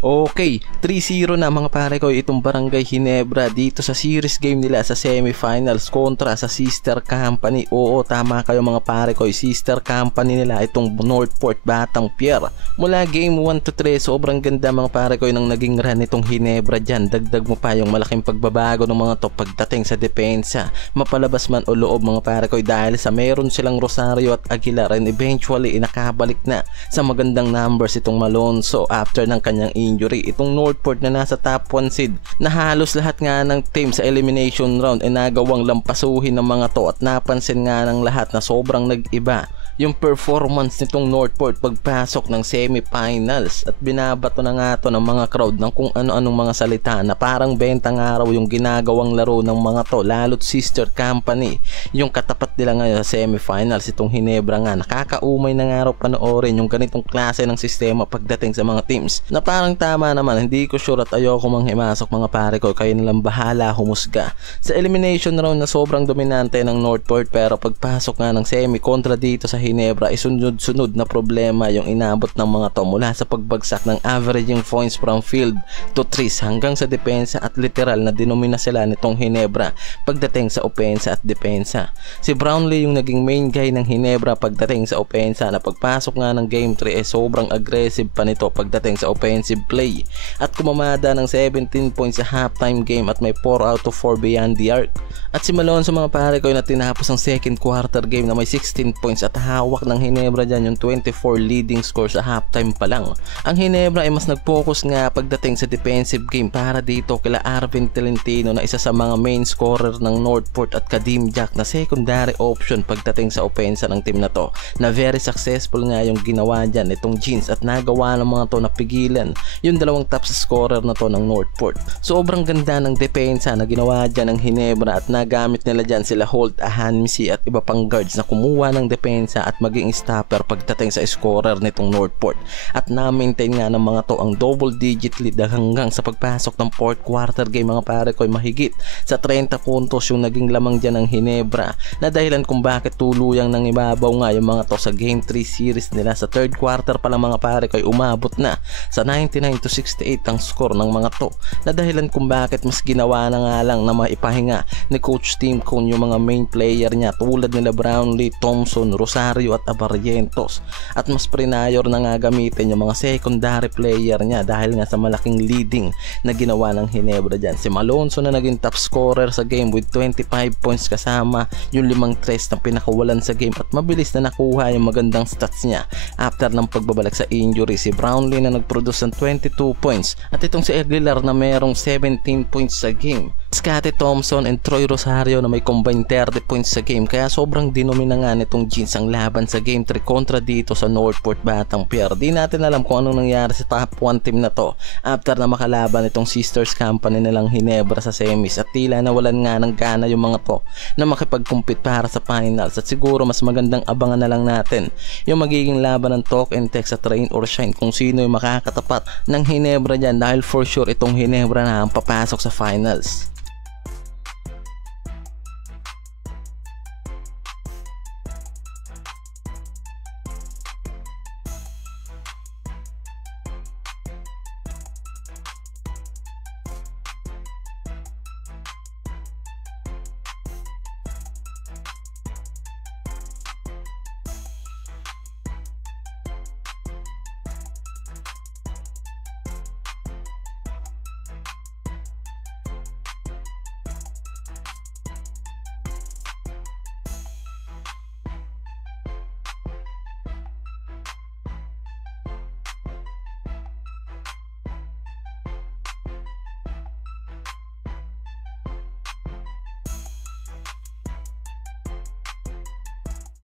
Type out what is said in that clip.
Okay, 3-0 na mga pare ko itong Barangay Ginebra dito sa series game nila sa semifinals kontra sa sister company. Oo, tama kayo mga pare ko, sister company nila itong Northport Batang Pier. Mula game 1 to 3, sobrang ganda mga pare ko nang naging run itong Ginebra dyan. Dagdag mo pa yung malaking pagbabago ng mga to pagdating sa depensa, mapalabas man o loob mga pare ko, dahil sa meron silang Rosario at Aguilar, and eventually nakabalik na sa magandang numbers itong Malonzo after ng kanyang injury. Itong Northport na nasa top 1 seed na halos lahat nga ng team sa elimination round ay nagawang lampasuhin ng mga to, at napansin nga ng lahat na sobrang nag-iba yung performance nitong Northport pagpasok ng semifinals, at binabato na nga to ng mga crowd ng kung ano-anong mga salita na parang bentang araw yung ginagawang laro ng mga to, lalo't sister company yung katapat nila ngayon sa semifinals. Itong Ginebra nga, nakakaumay na nga raw panoorin yung ganitong klase ng sistema pagdating sa mga teams, na parang tama naman. Hindi ko sure at ayoko manghimasok mga pare ko, kayo nilang bahala humusga. Sa elimination round na sobrang dominante ng Northport, pero pagpasok nga ng semi kontra dito sa Ginebra, isunod-sunod na problema yung inabot ng mga to, mula sa pagbagsak ng averaging points from field to threes hanggang sa depensa, at literal na dinomina sila nitong Ginebra pagdating sa opensa at depensa. Si Brownlee yung naging main guy ng Ginebra pagdating sa opensa, na pagpasok nga ng game 3 ay sobrang aggressive pa nito pagdating sa offensive play, at kumamada ng 17 points sa halftime game at may 4 out of 4 beyond the arc. At si Malonzo mga pare ko na tinapos ang second quarter game na may 16 points, at hawak ng Ginebra dyan yung 24 leading score sa halftime pa lang. Ang Ginebra ay mas nag-focus nga pagdating sa defensive game para dito kila Arvin Tolentino, na isa sa mga main scorer ng Northport, at Kadim Jack na secondary option pagdating sa opensa ng team na to, na very successful nga yung ginawa dyan itong Jeans, at nagawa ng mga to na pigilan yung dalawang top scorer na to ng Northport. Sobrang ganda ng depensa na ginawa dyan ng Ginebra, at nagamit nila dyan sila Holt, Ahanmisi at iba pang guards na kumuha ng depensa at maging stopper pagdating sa scorer nitong Northport, at na-maintain nga ng mga to ang double digit lead hanggang sa pagpasok ng fourth quarter game mga pare ko. Mahigit sa 30 puntos yung naging lamang dyan ng Ginebra, na dahilan kung bakit tuluyang nang ibabaw nga yung mga to sa game 3 series nila. Sa third quarter pa lang mga pare ko ay umabot na sa 99-68 ang score ng mga to, na dahilan kung bakit mas ginawa na nga lang na maipahinga ni Coach Tim Cone yung mga main player niya tulad nila Brownlee, Thompson, Rosario at Abarrientos, at mas prinayor na nga gamitin yung mga secondary player niya dahil nga sa malaking leading na ginawa ng Ginebra dyan. Si Malonzo na naging top scorer sa game with 25 points kasama yung 5 threes na pinakawalan sa game, at mabilis na nakuha yung magandang stats niya after ng pagbabalik sa injury. Si Brownlee na nagproduce ng 22 points, at itong si Aguilar na merong 17 points sa game. Scottie Thompson and Troy Rosario na may combined 30 points sa game, kaya sobrang dinomina nga nitong Jeans ang laban sa game 3 kontra dito sa Northport Batang Pier. Di natin alam kung anong nangyari sa top 1 team na to after na makalaban itong sisters company nilang Ginebra sa semis, at tila nawalan nga ng gana yung mga to na makipag-compete para sa finals. At siguro mas magandang abangan na lang natin yung magiging laban ng Talk and Text sa Train or Shine, kung sino yung makakatapat ng Ginebra dyan, dahil for sure itong Ginebra na ang papasok sa finals.